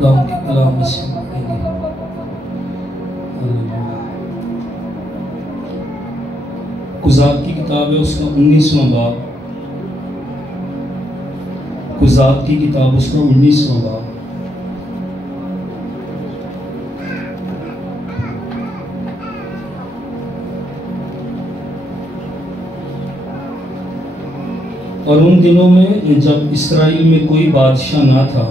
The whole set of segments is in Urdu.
خدا کے کلام میں سے پڑھیں گے۔ قضات کی کتاب ہے، اس کا 19واں باب۔ قضات کی کتاب، اس کا 19واں باب۔ اور ان دنوں میں جب اسرائیل میں کوئی بادشاہ نہ تھا،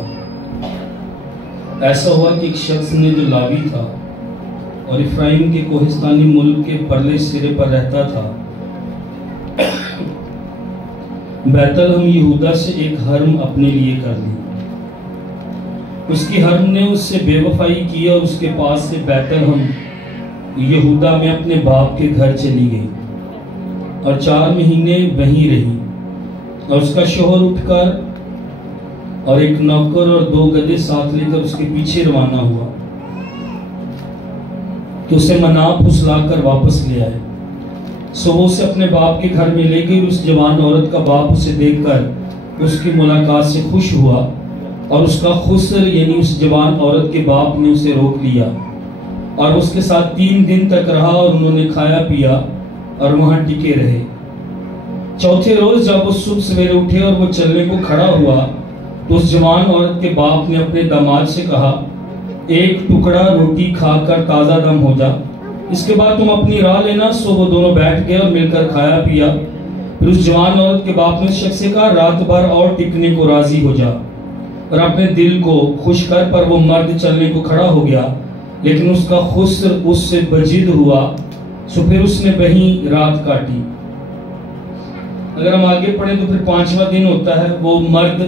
ایسا ہوا کہ ایک شخص نے جو لاوی تھا اور افرائیم کے کوہستانی ملک کے پرلے سرے پر رہتا تھا، بیت الحم یہودا سے ایک حرم اپنے لیے کر لی۔ اس کی حرم نے اس سے بے وفائی کی اور اس کے پاس سے بیت الحم یہودا میں اپنے باپ کے گھر چلی گئی اور 4 مہینے وہیں رہی۔ اور اس کا شوہر اٹھ کر اور ایک نوکر اور 2 گدھے ساتھ لے کر اس کے پیچھے روانہ ہوا تو اسے مناب پھسلا کر واپس لے آئے۔ سو وہ اسے اپنے باپ کے گھر میں لے گئی۔ اس جوان عورت کا باپ اسے دیکھ کر اس کی ملاقات سے خوش ہوا، اور اس کا خسر یعنی اس جوان عورت کے باپ نے اسے روک لیا اور اس کے ساتھ 3 دن تک رہا، اور انہوں نے کھایا پیا اور وہاں ٹکے رہے۔ چوتھے روز جب وہ صبح سویرے اٹھے اور وہ چلنے کو کھڑا ہوا تو اس جوان عورت کے باپ نے اپنے داماد سے کہا، ایک ٹکڑا روٹی کھا کر تازہ دم ہو جا، اس کے بعد تم اپنی راہ لینا۔ سو وہ دونوں بیٹھ گئے اور مل کر کھایا پیا۔ پھر اس جوان عورت کے باپ نے اس شخص سے کہا، رات بھر اور ٹکنے کو راضی ہو جا اور اپنے دل کو خوش کر۔ پر وہ مرد چلنے کو کھڑا ہو گیا، لیکن اس کا خسر اس سے بجد ہوا، سو پھر اس نے وہیں رات کاٹی۔ اگر ہم آگے پڑھیں تو پھر 5واں دن ہوتا ہے، وہ مرد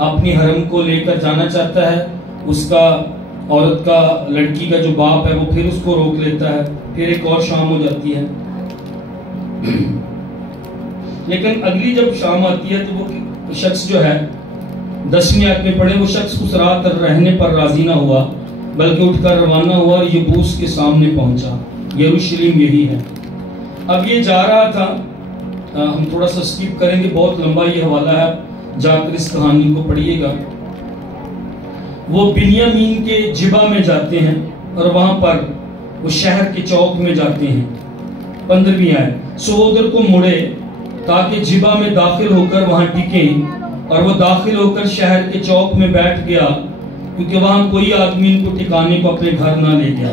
اپنی حرم کو لے کر جانا چاہتا ہے، اس کا عورت کا لڑکی کا جو باپ ہے وہ پھر اس کو روک لیتا ہے، پھر ایک اور شام ہو جاتی ہے۔ لیکن اگلی جب شام آتی ہے تو وہ شخص جو ہے 10ویں آیت میں پڑھے، وہ شخص اس رات رہنے پر راضی نہ ہوا بلکہ اٹھ کر روانہ ہوا اور یبوس کے سامنے پہنچا۔ یروشلم یہی ہے۔ اب یہ جا رہا تھا، ہم تھوڑا سا سکپ کریں گے، بہت لمبا یہ حوالہ ہے، جا کر اس کہانی کو پڑھیے گا۔ وہ بنیامین کے جبا میں جاتے ہیں اور وہاں پر وہ شہر کے چوک میں جاتے ہیں۔ 15ویں آیت، سو وہ ادھر کو مڑے تاکہ جبا میں داخل ہو کر وہاں ٹکیں، اور وہ داخل ہو کر شہر کے چوک میں بیٹھ گیا، کیونکہ وہاں کوئی آدمی ان کو ٹھکانے کو اپنے گھر نہ لے گیا۔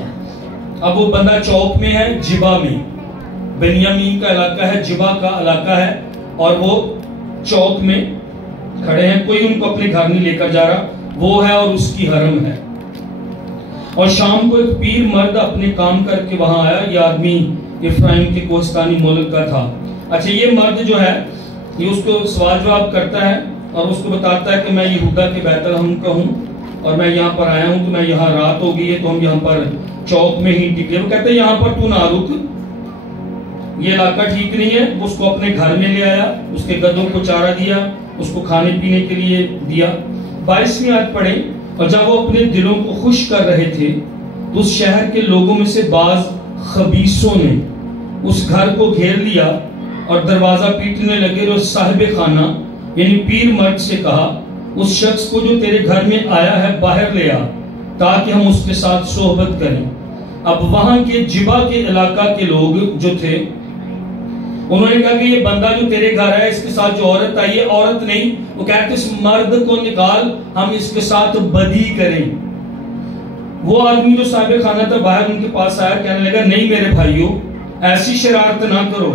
اب وہ بندہ چوک میں ہے، جبا میں، بنیامین کا علاقہ ہے، جبا کا علاقہ ہے، اور وہ چوک میں کھڑے ہیں، کوئی ان کو اپنے گھر نہیں لے کر جا رہا، وہ ہے اور اس کی حرم ہے۔ اور شام کو ایک پیر مرد اپنے کام کر کے وہاں آیا، یہ آدمی افرائیم کے کوہستانی ملک کا تھا۔ اچھا، یہ مرد جو ہے یہ اس کو سوال جواب کرتا ہے اور اس کو بتاتا ہے کہ میں یہودا کے بیت الحم کا ہوں اور میں یہاں پر آیا ہوں، تو میں یہاں رات ہو گئی ہے تو ہم یہاں پر چوک میں ہی ٹکے۔ وہ کہتے ہیں یہاں پر تو نہ رک، یہ علاقہ ٹھیک نہیں ہے۔ اس کو اپنے گھر میں لے آیا، اس کے گدھوں کو چارہ دیا، اس کو کھانے پینے کے لیے دیا۔ 22ویں آیت پڑھیں، اور جب وہ اپنے دلوں کو خوش کر رہے تھے تو اس شہر کے لوگوں میں سے بعض خبیثوں نے اس گھر کو گھیر لیا اور دروازہ پیٹنے لگے، اور صاحب خانہ یعنی پیر مرد سے کہا، اس شخص کو جو تیرے گھر میں آیا ہے باہر لے آ تاکہ ہم اس کے ساتھ صحبت کریں۔ اب وہاں کے جبا کے علاقہ کے لوگ جو تھے انہوں نے کہا کہ یہ بندہ جو تیرے گھر ہے، اس کے ساتھ جو عورت آئی ہے عورت نہیں، وہ کہتے اس مرد کو نکال، ہم اس کے ساتھ بدی کریں۔ وہ آدمی جو صاحب خانہ تھا باہر ان کے پاس آیا، کہنے لگا نہیں میرے بھائیوں، ایسی شرارت نہ کرو،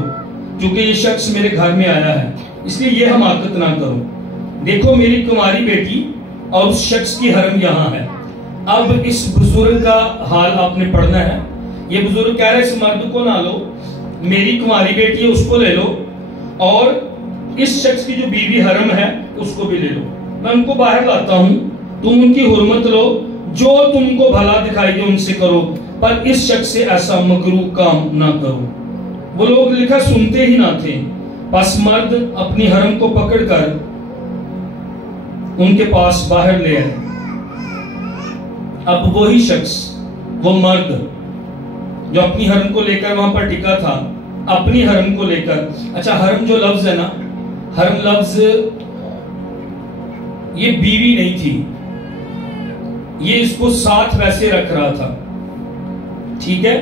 کیونکہ یہ شخص میرے گھر میں آیا ہے، اس لیے یہ حماقت نہ کرو۔ دیکھو میری کماری بیٹی اور اس شخص کی حرم یہاں ہے۔ اب اس بزرگ کا حال آپ نے پڑھنا ہے۔ یہ بزرگ کہہ رہا ہے اس مرد کو نہ لو، میری کماری بیٹی ہے اس کو لے لو، اور اس شخص کی جو بیوی حرم ہے اس کو بھی لے لو، میں ان کو باہر لاتا ہوں، تم ان کی حرمت لو، جو تم کو بھلا دکھائی دے ان سے کرو، پر اس شخص سے ایسا مکروہ کام نہ کرو۔ وہ لوگ لکھا سنتے ہی نہ تھے، پس مرد اپنی حرم کو پکڑ کر ان کے پاس باہر لے آئے۔ اب وہی شخص، وہ مرد جو اپنی حرم کو لے کر وہاں پر ٹکا تھا، اپنی حرم کو لے کر، اچھا حرم جو لفظ ہے نا، حرم لفظ یہ بیوی نہیں تھی، یہ اس کو ساتھ ویسے رکھ رہا تھا، ٹھیک ہے،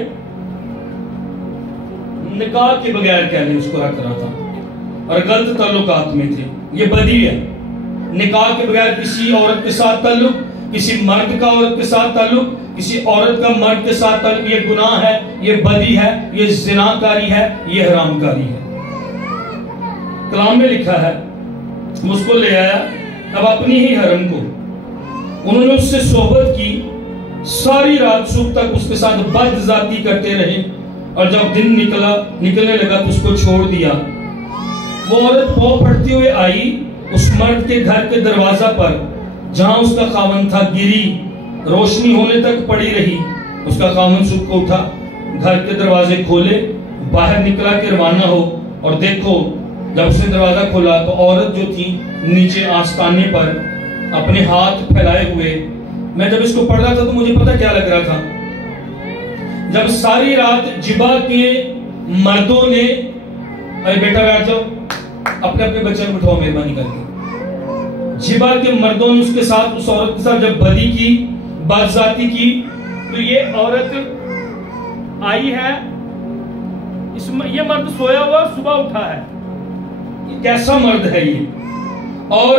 نکاح کے بغیر کہہ لیں اس کو رکھ رہا تھا، اور غلط تعلقات میں تھے. یہ بدی ہے. نکاح کے بغیر کسی عورت کے ساتھ تعلق، کسی مرد کا عورت کے ساتھ تعلق، کسی عورت کا مرد کے ساتھ تعلق، یہ گناہ ہے، یہ بدی ہے، یہ زناکاری ہے، یہ حرام کاری ہے. کلام میں لکھا ہے اس کو لے آیا اب اپنی ہی حرم کو، انہوں نے اس سے صحبت کی، ساری رات صبح تک اس کے ساتھ بد ذاتی کرتے رہے، اور جب دن نکلنے لگا تو اس کو چھوڑ دیا. وہ عورت پاؤں پھٹتے ہوئے آئی اس مرد کے گھر کے دروازہ پر جہاں اس کا خاوند تھا، گری، روشنی ہونے تک پڑی رہی. اس کا خاوند صبح کو اٹھا، گھر کے دروازے کھولے، باہر نکلا کہ روانہ ہو، اور دیکھو جب اس نے دروازہ کھولا تو عورت جو تھی نیچے آستانے پر اپنے ہاتھ پھیلائے ہوئے. میں جب اس کو پڑھ رہا تھا تو مجھے پتہ کیا لگ رہا تھا، جب ساری رات جبا کے مردوں نے، اے بیٹا بیٹھ جاؤ، اپنے اپنے بچے کو بٹھاؤ مہربانی کر کے، جبا کے مردوں نے اس کے ساتھ، اس عورت کے ساتھ جب بدی کی، بدذاتی کی، تو یہ عورت آئی ہے، یہ مرد سویا ہوا صبح اٹھا ہے. یہ کیسا مرد ہے یہ؟ اور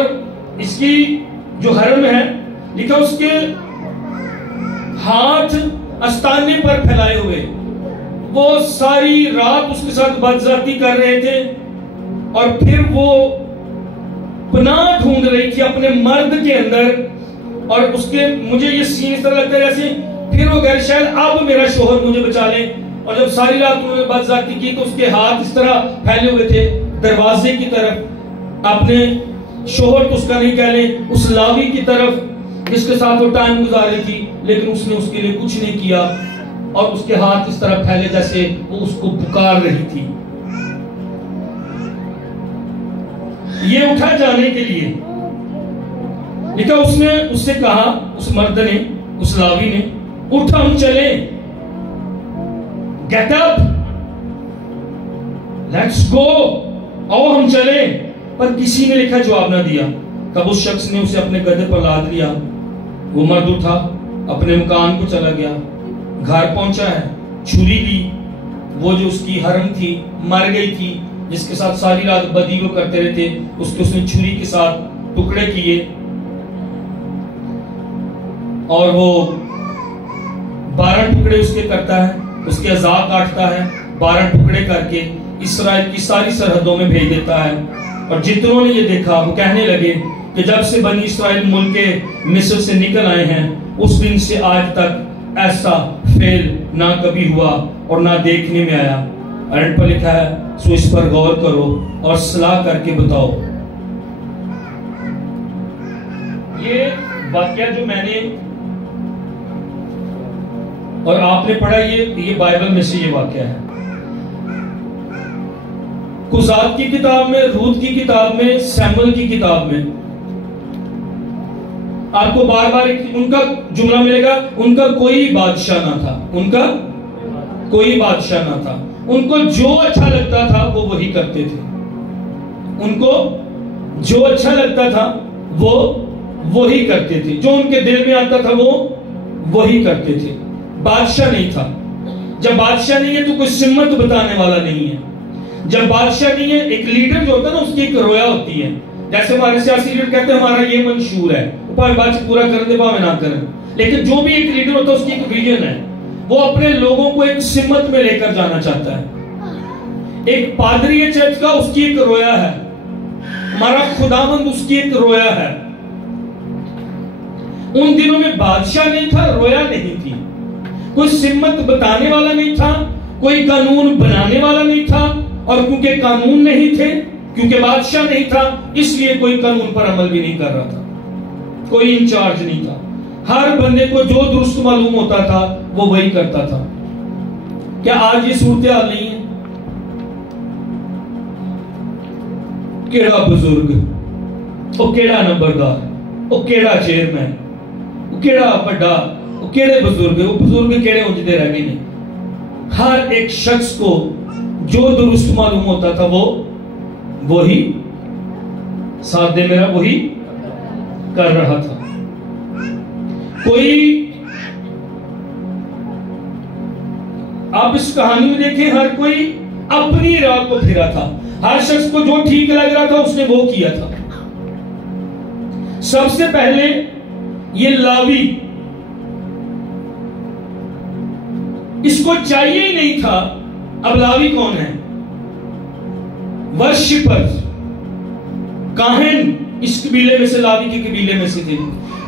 اس کی جو حرم ہے لکھا اس کے ہاتھ استانے پر پھیلائے ہوئے. وہ ساری رات اس کے ساتھ بدذاتی کر رہے تھے، اور پھر وہ پناہ ڈھونڈ رہی تھی اپنے مرد کے اندر. اور اس کے مجھے یہ سین اس طرح لگتا ہے جیسے پھر وہ کہہ شاید اب میرا شوہر مجھے بچا لے. اور جب ساری رات انہوں نے بدذاتی کی تو اس کے ہاتھ اس طرح پھیلے ہوئے تھے دروازے کی طرف، اپنے شوہر تو اس کا نہیں کہہ لیں، اس لاوی کی طرف جس کے ساتھ وہ ٹائم گزار رہی تھی، لیکن اس نے اس کے لیے کچھ نہیں کیا، اور اس کے ہاتھ اس طرح پھیلے جیسے وہ اس کو پکار رہی تھی. یہ اٹھا جانے کے لیے لکھا اس نے اس سے کہا، اس مرد نے، اس لاوی نے، اٹھ ہم چلیں، گیٹ اپ، لیٹس گو، آؤ ہم چلیں. پر کسی نے لکھا جواب نہ دیا. کب اس شخص نے اسے اپنے گدھے پر لاد لیا، وہ مرد اٹھا، اپنے مکان کو چلا گیا. گھر پہنچا ہے، چھری لی، وہ جو اس کی حرم تھی، مر گئی تھی، جس کے ساتھ ساری رات بدی وہ کرتے رہتے، اس نے چھری کے ساتھ ٹکڑے کیے، اور وہ 12 ٹکڑے اس کے کرتا ہے، اس کے اعضاء کاٹتا ہے، 12 ٹکڑے کر کے اسرائیل کی ساری سرحدوں میں بھیج دیتا ہے. اور جتنوں نے یہ دیکھا وہ کہنے لگے کہ جب سے بنی اسرائیل ملک مصر سے نکل آئے ہیں اس دن سے آج تک ایسا فعل نہ کبھی ہوا اور نہ دیکھنے میں آیا. اینڈ پر لکھا ہے سو اس پر غور کرو اور صلاح کر کے بتاؤ. یہ واقعہ جو میں نے اور آپ نے پڑھا، یہ بائبل میں سے یہ واقعہ ہے. قضات کی کتاب میں، روت کی کتاب میں، سیموئیل کی کتاب میں آپ کو بار بار ان کا جملہ ملے گا، ان کا کوئی بادشاہ نہ تھا، ان کا کوئی بادشاہ نہ تھا. ان کو جو اچھا لگتا تھا وہ وہی کرتے تھے، ان کو جو اچھا لگتا تھا وہ وہی کرتے تھے، جو ان کے دل میں آتا تھا وہ وہی کرتے تھے. بادشاہ نہیں تھا. جب بادشاہ نہیں ہے تو کوئی سمت بتانے والا نہیں ہے. جب بادشاہ نہیں ہے، ایک لیڈر جو ہوتا ہے نا اس کی ایک رویا ہوتی ہے. جیسے ہمارے سیاسی لیڈر کہتے ہیں ہمارا یہ منشور ہے، وہ بات پورا کر دے باویں نہ کریں، لیکن جو بھی ایک لیڈر ہوتا ہے اس کی ایک ویژن ہے، وہ اپنے لوگوں کو ایک سمت میں لے کر جانا چاہتا ہے. ایک پادری ہے چرچ کا، اس کی ایک رویا ہے. ہمارا خداوند اس کی ایک رویا ہے. ان دنوں میں بادشاہ نہیں تھا، رویا نہیں تھی، کوئی سمت بتانے والا نہیں تھا، کوئی قانون بنانے والا نہیں تھا. اور کیونکہ قانون نہیں تھے، کیونکہ بادشاہ نہیں تھا، اس لیے کوئی قانون پر عمل بھی نہیں کر رہا تھا، کوئی انچارج نہیں تھا. ہر بندے کو جو درست معلوم ہوتا تھا وہ وہی کرتا تھا. کیا آج یہ صورتحال نہیں ہے؟ کیڑا بزرگ، او کیڑا نمبردار، او کیڑا چیئرمین، او کیڑا بڑا، او کیڑے بزرگ، او بزرگ کیڑے اونجدے رہ گئے نہیں. ہر ایک شخص کو جو درست معلوم ہوتا تھا وہ وہی ساتھ دے میرا وہی کر رہا تھا. کوئی آپ اس کہانی میں دیکھیں ہر کوئی اپنی راہ کو پھرا تھا. ہر شخص کو جو ٹھیک لگ رہا تھا اس نے وہ کیا تھا. سب سے پہلے یہ لاوی، اس کو چاہیے ہی نہیں تھا. اب لاوی کون ہے؟ ورشپر، کاہن. اس قبیلے میں سے، لاوی کے قبیلے میں سے تھے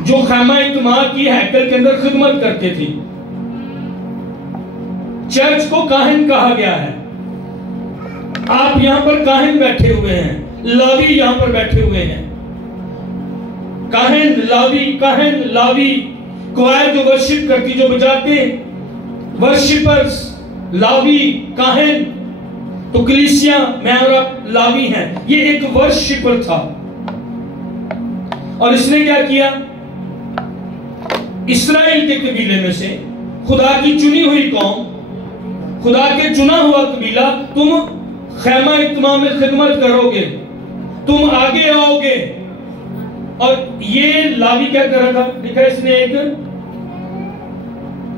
جو خیمہ اجتماع کی ہیکل کے اندر خدمت کرتے تھے. چرچ کو کاہن کہا گیا ہے. آپ یہاں پر کاہن بیٹھے ہوئے ہیں، لاوی یہاں پر بیٹھے ہوئے ہیں. کاہن لاوی کوائر جو ورشپ کرتی، جو بجاتے، ورشپرز، لاوی، کاہن. تو کلیسیا میں اور آپ لاوی ہیں. یہ ایک ورشپر تھا. اور اس نے کیا کیا؟ اسرائیل کے قبیلے میں سے خدا کی چنی ہوئی قوم، خدا کے چنا ہوا قبیلہ، تم خیمہ اجتماع میں خدمت کرو گے، تم آگے آؤ گے. اور یہ لاوی کیا کر رہا تھا؟ لکھا اس نے ایک،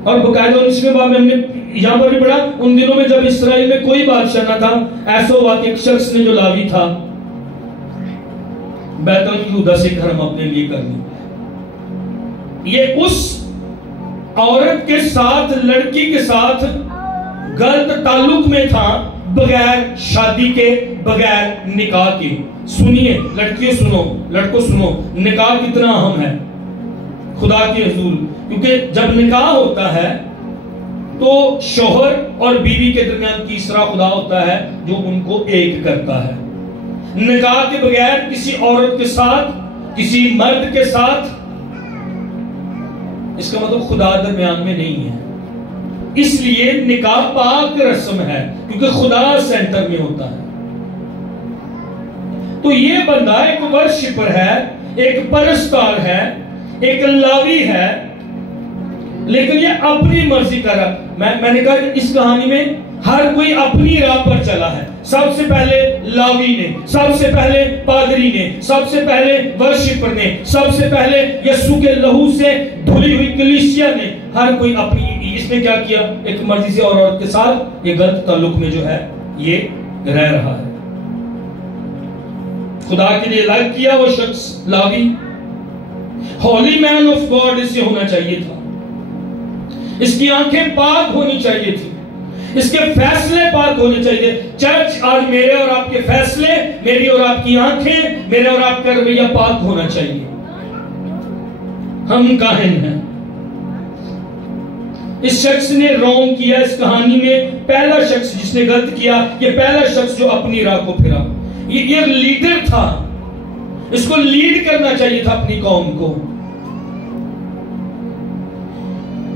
اور باقاعدہ 19ویں باب میں ہم نے یہاں پر بھی پڑھا، ان دنوں میں جب اسرائیل میں کوئی بادشاہ نہ تھا، ایسا ہوا کہ ایک شخص نے جو لاوی تھا بیت یہودا سے گھر ہم اپنے لیے کر لی. یہ اس عورت کے ساتھ، لڑکی کے ساتھ غلط تعلق میں تھا، بغیر شادی کے، بغیر نکاح کے. سنیے لڑکیوں سنو، لڑکوں سنو، نکاح کتنا اہم ہے خدا کے حضور. کیونکہ جب نکاح ہوتا ہے تو شوہر اور بیوی کے درمیان تیسرا خدا ہوتا ہے جو ان کو ایک کرتا ہے. نکاح کے بغیر کسی عورت کے ساتھ، کسی مرد کے ساتھ، اس کا مطلب خدا درمیان میں نہیں ہے. اس لیے نکاح پاک رسم ہے کیونکہ خدا سینٹر میں ہوتا ہے. تو یہ بندہ ایک ورشپر ہے، ایک پرستار ہے، ایک لاوی ہے، لیکن یہ اپنی مرضی کر رہا. میں نے کہا کہ اس کہانی میں ہر کوئی اپنی راہ پر چلا ہے. سب سے پہلے لاوی نے، سب سے پہلے پادری نے، سب سے پہلے ورشپر نے، سب سے پہلے یسوع کے لہو سے دھلی ہوئی کلیسیا نے. ہر کوئی اپنی، اس نے کیا کیا؟ ایک مرضی سے اور عورت کے ساتھ یہ غلط تعلق میں جو ہے یہ رہ رہا ہے. خدا کے لیے الگ کیا وہ شخص لاوی. ہولی مین آف گاڈ اسے ہونا چاہیے تھا. اس کی آنکھیں پاک ہونی چاہیے تھی، اس کے فیصلے پاک ہونے چاہیے. چرچ آج میرے اور آپ کے فیصلے، میری اور آپ کی آنکھیں، میرے اور آپ کا رویہ پاک ہونا چاہیے. ہم کاہن ہیں. اس شخص نے رونگ کیا. اس کہانی میں پہلا شخص جس نے غلط کیا، یہ پہلا شخص جو اپنی راہ کو پھرا. یہ لیڈر تھا، اس کو لیڈ کرنا چاہیے تھا اپنی قوم کو.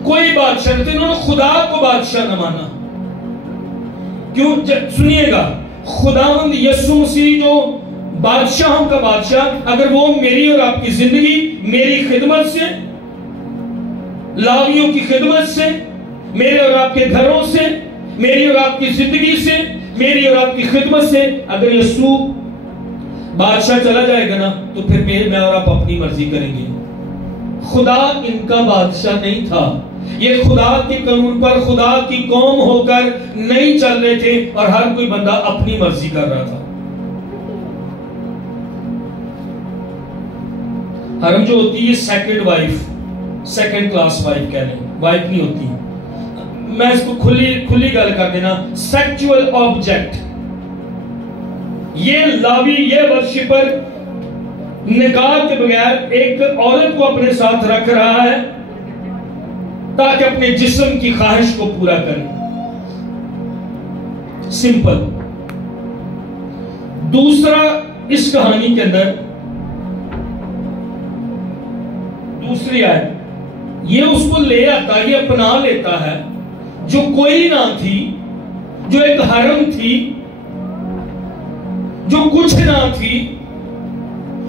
کوئی بادشاہ نہیں تھا، انہوں نے خدا کو بادشاہ نہ مانا. کیوں؟ سنیے گا، خداوند یسوع مسیح جو بادشاہوں کا بادشاہ، اگر وہ میری اور آپ کی زندگی، میری خدمت سے، لاویوں کی خدمت سے، میرے اور آپ کے گھروں سے، میری اور آپ کی زندگی سے، میری اور آپ کی خدمت سے اگر یسوع بادشاہ چلا جائے گا نا، تو پھر میں اور آپ اپنی مرضی کریں گے. خدا ان کا بادشاہ نہیں تھا. یہ خدا کے قانون پر، خدا کی قوم ہو کر نہیں چل رہے تھے، اور ہر کوئی بندہ اپنی مرضی کر رہا تھا. حرم جو ہوتی ہے second wife, second class wife کہہ لیں، وائف نہیں ہوتی. میں اس کو کھلی گل کر دینا، سیکچول آبجیکٹ. یہ لاوی، یہ ورشپر نکاح کے بغیر ایک عورت کو اپنے ساتھ رکھ رہا ہے تاکہ اپنے جسم کی خواہش کو پورا کرے. سمپل. دوسرا اس کہانی کے اندر دوسری آیت، یہ اس کو لے آتا، یہ اپنا لیتا ہے جو کوئی نہ تھی، جو ایک حرم تھی، جو کچھ نہ تھی.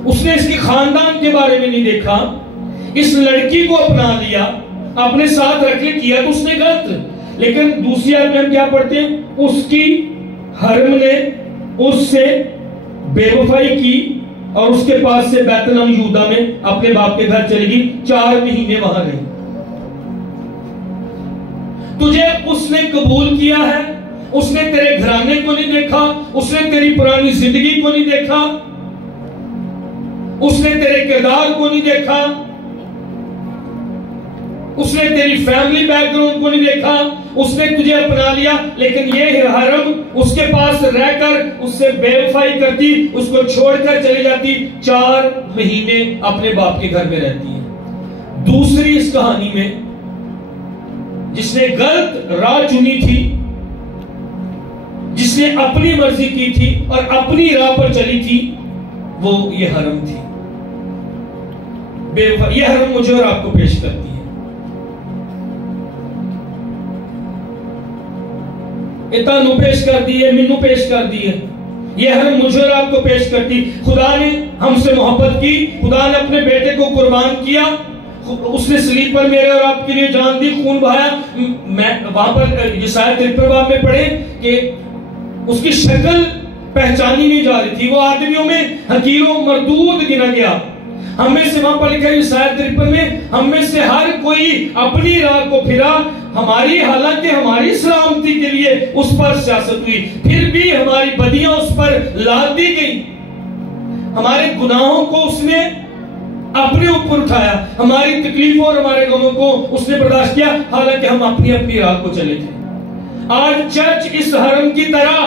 اس نے اس کی خاندان کے بارے میں نہیں دیکھا، اس لڑکی کو اپنا لیا، اپنے ساتھ رکھ لیا. کیا تو اس نے غلط، لیکن دوسری آیت میں ہم کیا پڑھتے ہیں؟ اس کی حرم نے اس سے بے وفائی کی اور اس کے پاس سے بیت لحم یہودا میں اپنے باپ کے گھر چلے گی، 4 مہینے وہاں رہی. تجھے اس نے قبول کیا ہے، اس نے تیرے گھرانے کو نہیں دیکھا، اس نے تیری پرانی زندگی کو نہیں دیکھا، اس نے تیرے کردار کو نہیں دیکھا، اس نے تیری فیملی بیک گراؤنڈ کو نہیں دیکھا، اس نے تجھے اپنا لیا، لیکن یہ حرم اس کے پاس رہ کر اس سے بے وفائی کرتی، اس کو چھوڑ کر چلی جاتی، 4 مہینے اپنے باپ کے گھر میں رہتی ہے۔ دوسری اس کہانی میں جس نے غلط راہ چنی تھی، جس نے اپنی مرضی کی تھی اور اپنی راہ پر چلی تھی، وہ یہ حرم تھی۔ یہ حرم مجھے اور آپ کو پیش کرتی ہے۔ اتانو پیش کر دی ہے، منو پیش کر دی ہے، یہ حرم مجھے اور آپ کو پیش کرتی۔ خدا نے ہم سے محبت کی، خدا نے اپنے بیٹے کو قربان کیا، اس نے صلیب پر میرے اور آپ کے لیے جان دی، خون بہایا۔ میں وہاں پر یسایا 53 باب میں پڑھے کہ اس کی شکل پہچانی نہیں جا رہی تھی، وہ آدمیوں میں حقیر و مردود گنا گیا۔ ہم میں سے وہاں پر لکھا ہے یسایا 53 میں، ہم میں سے ہر کوئی اپنی راہ کو پھرا، ہماری حالانکہ ہماری سلامتی کے لیے اس پر سیاست ہوئی، پھر بھی ہماری بدیاں اس پر لاد دی گئی، ہمارے گناہوں کو اس نے اپنے اوپر اٹھایا، ہماری تکلیفوں اور ہمارے غموں کو اس نے برداشت کیا، حالانکہ ہم اپنی اپنی راہ کو چلے تھے۔ آج چرچ اس حرم کی طرح،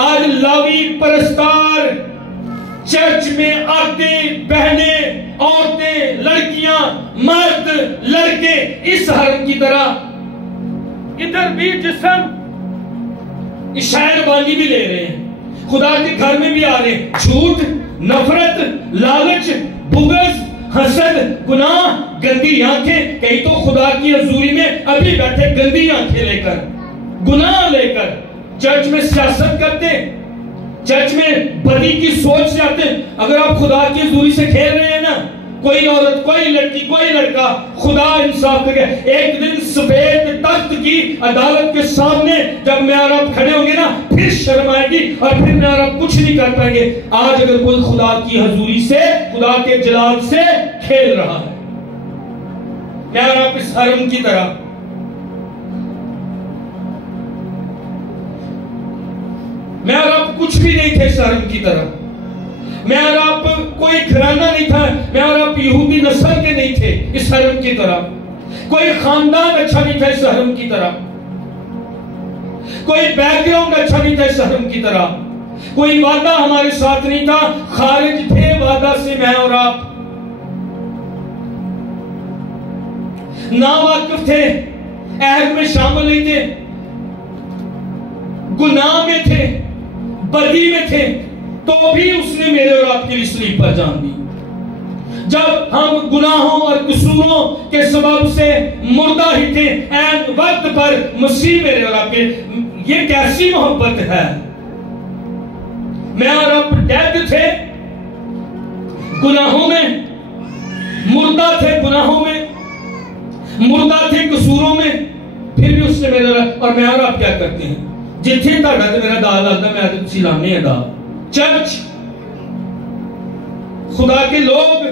آج لاوی پرستار چرچ میں آتے، بہنیں، عورتیں، لڑکیاں، مرد، لڑکے اس حرم کی طرح ادھر بھی جسم شاعر بانی بھی لے رہے ہیں، خدا کے گھر میں بھی آ رہے ہیں، جھوٹ، نفرت، لالچ، بغض، حسد، گناہ، گندی آنکھیں، کئی تو خدا کی حضوری میں ابھی بیٹھے گندی آنکھیں لے کر، گناہ لے کر چرچ میں سیاست کرتے، چرچ میں بدی کی سوچ سے آتے۔ اگر آپ خدا کی حضوری سے کھیل رہے ہیں نا، کوئی عورت، کوئی لڑکی، کوئی لڑکا، خدا انصاف کرے، ایک دن سفید تخت کی عدالت کے سامنے جب میں اور آپ کھڑے ہوں گے نا، پھر شرم آئے گی اور پھر میں اور آپ کچھ نہیں کر پائیں گے۔ آج اگر کوئی خدا کی حضوری سے، خدا کے جلال سے کھیل رہا ہے، میں اور آپ اس حرم کی طرح، میں اور آپ کچھ بھی نہیں تھے اس حرم کی طرح، میں اور آپ کوئی گھرانہ نہیں تھا، میں اور آپ یہودی نسل کے نہیں تھے اس حرم کی طرح، کوئی خاندان اچھا نہیں تھا اس حرم کی طرح، کوئی بیک گراؤنڈ اچھا نہیں تھا اس حرم کی طرح، کوئی وعدہ ہمارے ساتھ نہیں تھا، خارج تھے وعدہ سے میں اور آپ، ناواقف تھے، عہد میں شامل نہیں تھے، گناہ میں تھے، بدی میں تھے، تو بھی اس نے میرے اور آپ کے لیے صلیب پر جان دی۔ جب ہم گناہوں اور قصوروں کے سبب سے مردہ ہی تھے، عین وقت پر مسیح میرے اور آپ کے، یہ کیسی محبت ہے۔ میں اور آپ ڈیڈ تھے گناہوں میں، مردہ تھے گناہوں میں، مردہ تھے قصوروں میں، پھر بھی اس نے میرے اور میں اور آپ کیا کرتے ہیں؟ جتھے تاڑا تے میرا دال آتا میں آتے تسی لانے ہیں دا۔ چرچ، خدا کے لوگ،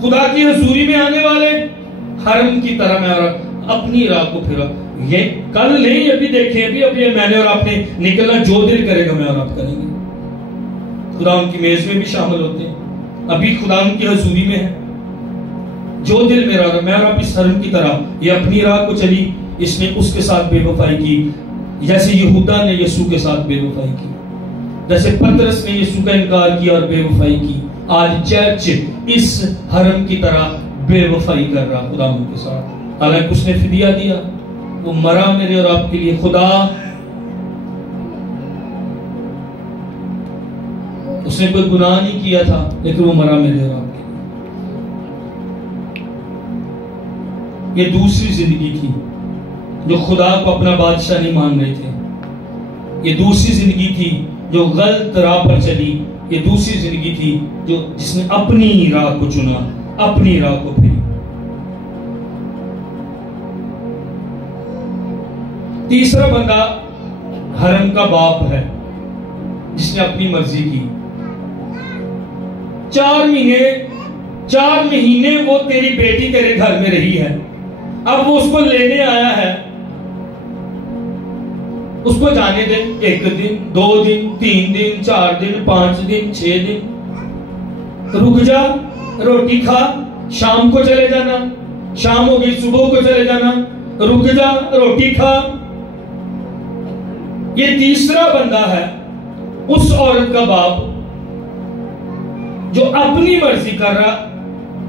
خدا کی حضوری میں آنے والے، حرم کی طرح میں اور اپنی راہ کو پھرا۔ یہ کل نہیں، ابھی دیکھیں، ابھی میں نے اور آپ نے نکلنا، جو دل کرے گا میں اور آپ کریں گے۔ خدا ان کی میز میں بھی شامل ہوتے ہیں، ابھی خدا ان کی حضوری میں ہے، جو دل میرا اور میں اور آپ اس حرم کی طرح، یہ اپنی راہ کو چلی، اس نے اس کے ساتھ بے وفائی کی، جیسے یہودا نے یسوع کے ساتھ بے وفائی کی، جیسے پترس نے یسوع کا انکار کیا اور بے وفائی کی۔ آج چرچ اس حرم کی طرح بے وفائی کر رہا خدا ان کے ساتھ، حالانکہ اس نے فدیہ دیا، وہ مرا میرے اور آپ کے لیے۔ خدا اس نے کوئی گناہ نہیں کیا تھا، لیکن وہ مرا میرے اور آپ کے لیے۔ یہ دوسری زندگی تھی جو خدا کو اپنا بادشاہ نہیں مان رہے تھے، یہ دوسری زندگی تھی جو غلط راہ پر چلی، یہ دوسری زندگی تھی جو جس نے اپنی راہ کو چنا، اپنی راہ کو پھری۔ تیسرا بندہ حرم کا باپ ہے جس نے اپنی مرضی کی۔ 4 مہینے وہ تیری بیٹی تیرے گھر میں رہی ہے، اب وہ اس کو لینے آیا ہے، اس کو جانے دیں 1 دن 2 دن 3 دن 4 دن 5 دن 6 دن، رک جا، روٹی کھا، شام کو چلے جانا، شام ہو گئی صبح کو چلے جانا، رک جا، روٹی کھا۔ یہ تیسرا بندہ ہے اس عورت کا باپ جو اپنی مرضی کر رہا،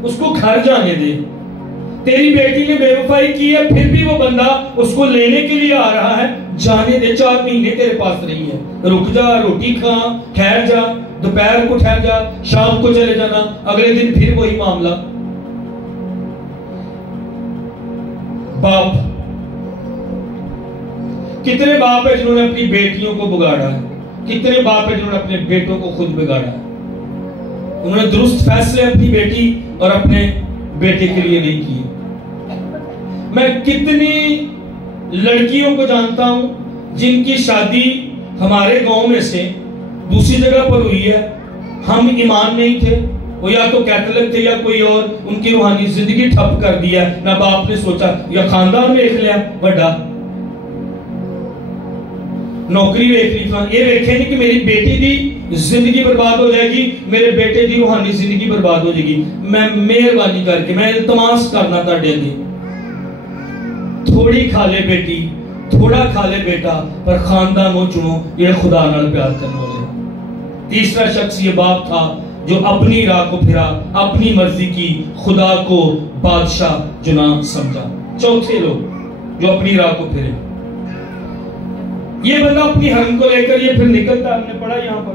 اس کو گھر جانے دے۔ تیری بیٹی نے بے وفائی کی ہے، پھر بھی وہ بندہ اس کو لینے کے لیے آ رہا ہے، جانے دے، 4 مہینے تیرے پاس رہی ہے، رک جا، روٹی کھا، ٹھہر جا، دوپہر کو ٹھہر جا، شام کو چلے جانا، اگلے دن پھر وہی معاملہ۔ باپ، کتنے باپ ہیں جنہوں نے اپنی بیٹیوں کو بگاڑا ہے، کتنے باپ ہیں جنہوں نے اپنے بیٹوں کو خود بگاڑا ہے۔ انہوں نے درست فیصلے اپنی بیٹی اور اپنے بیٹے کے لیے نہیں کیے۔ میں کتنی لڑکیوں کو جانتا ہوں جن کی شادی ہمارے گاؤں میں سے دوسری جگہ پر ہوئی ہے، ہم ایمان نہیں تھے، وہ یا تو کیتھولک تھے یا کوئی اور، ان کی روحانی زندگی ٹھپ کر دیا، نہ باپ نے سوچا، یا خاندان دیکھ لیا بڑا، نوکری دیکھ لی، یہ دیکھے نہیں کہ میری بیٹی دی زندگی برباد ہو جائے گی، میرے بیٹے دی روحانی زندگی برباد ہو جائے گی۔ میں مہربانی کر کے میں التماس کرنا تھاڈے اگے، تھوڑی کھا لے بیٹی، تھوڑا کھا لے بیٹا، پر خاندان وہ چنو یہ خدا نال پیار کرنے والے۔ تیسرا شخص یہ باپ تھا جو اپنی راہ کو پھرا، اپنی مرضی کی، خدا کو بادشاہ چنا سمجھا۔ چوتھے لوگ جو اپنی راہ کو پھرے، یہ بندہ اپنی حرم کو لے کر یہ پھر نکلتا، ہم نے پڑھا یہاں پر،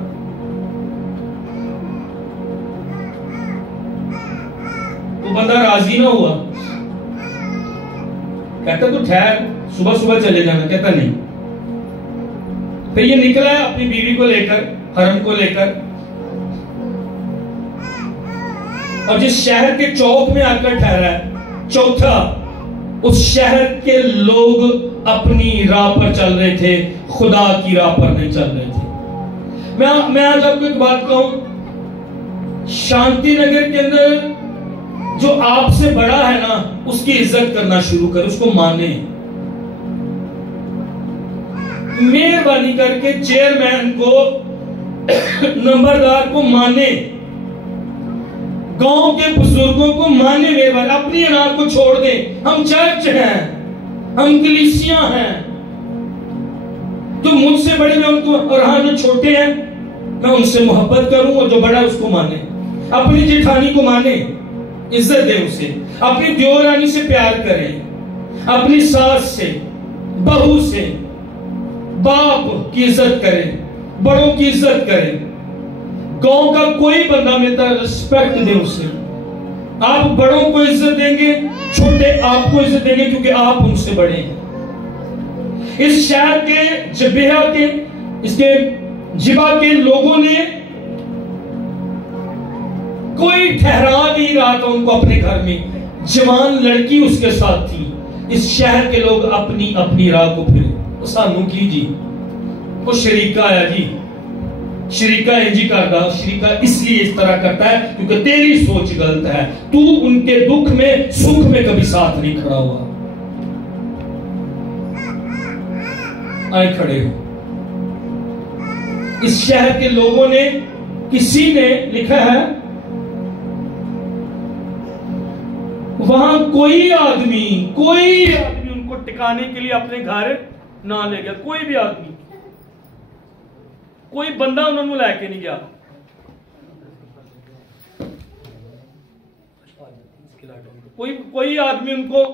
وہ بندہ راضی نہ ہوا، کہتا تو ٹھہر، صبح صبح چلے جانا، کہتا نہیں۔ پھر یہ نکلا ہے اپنی بیوی کو لے کر، حرم کو لے کر، اور جس شہر کے چوک میں آ کر ٹھہرا ہے، چوتھا، اس شہر کے لوگ اپنی راہ پر چل رہے تھے، خدا کی راہ پر نہیں چل رہے تھے۔ میں آج آپ کو ایک بات کہوں، شانتی نگر کے اندر جو آپ سے بڑا ہے نا، اس کی عزت کرنا شروع کر، اس کو مانے۔ مہربانی کر کے چیئرمین کو، نمبردار کو مانے، گاؤں کے بزرگوں کو مانے، مہربانی، اپنی انار کو چھوڑ دیں۔ ہم چرچ ہیں، ہم کلیسیاں ہیں، جو مجھ سے بڑے میں ان کو، اور ہاں جو چھوٹے ہیں میں ان سے محبت کروں، اور جو بڑا ہے اس کو مانے، اپنی جیٹھانی کو مانے، عزت دیں اسے، اپنی دیورانی سے پیار کریں، اپنی ساس سے، بہو سے، باپ کی عزت کریں، بڑوں کی عزت کریں، گاؤں کا کوئی بندہ ملتا ہے رسپیکٹ دیں اسے۔ آپ بڑوں کو عزت دیں گے، چھوٹے آپ کو عزت دیں گے، کیونکہ آپ ان سے بڑے ہیں۔ اس شہر کے جبیہ کے، اس کے جبا کے لوگوں نے کوئی ٹھہرا نہیں رہا تھا ان کو اپنے گھر میں، جوان لڑکی اس کے ساتھ تھی۔ اس شہر کے لوگ اپنی اپنی راہ کو پھرے، وہ سانو کی جی، وہ شریکہ آیا جی، شریکہ انجی کرتا، شریکہ اس لیے اس طرح کرتا ہے کیونکہ تیری سوچ غلط ہے، تو ان کے دکھ میں سکھ میں کبھی ساتھ نہیں کھڑا ہوا۔ آئے کھڑے ہو۔ اس شہر کے لوگوں نے، کسی نے لکھا ہے وہاں کوئی آدمی ان کو ٹکانے کے لیے اپنے گھر نہ لے گیا، کوئی بھی آدمی، کوئی بندہ انہوں نے لے کے نہیں گیا۔ کوئی آدمی ان کو